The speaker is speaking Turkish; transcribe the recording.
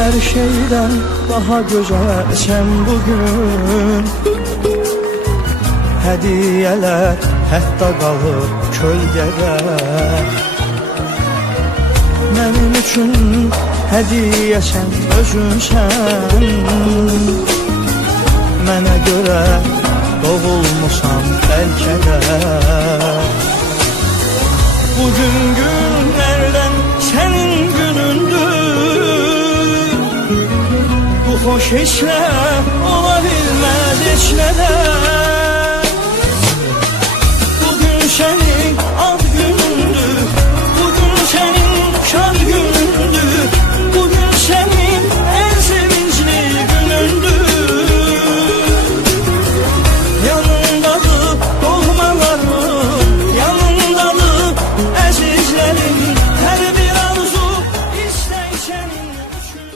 Her şeyden daha güzelsen bugün. Hediyeler hətta qalır kölgədə Mənim üçün hədiyyəsən özünsən Mənə görə doğulmusan bəlkə də Bugün günlərdən Bu xoş hisslər ola bilməz heç nədə Bugün senin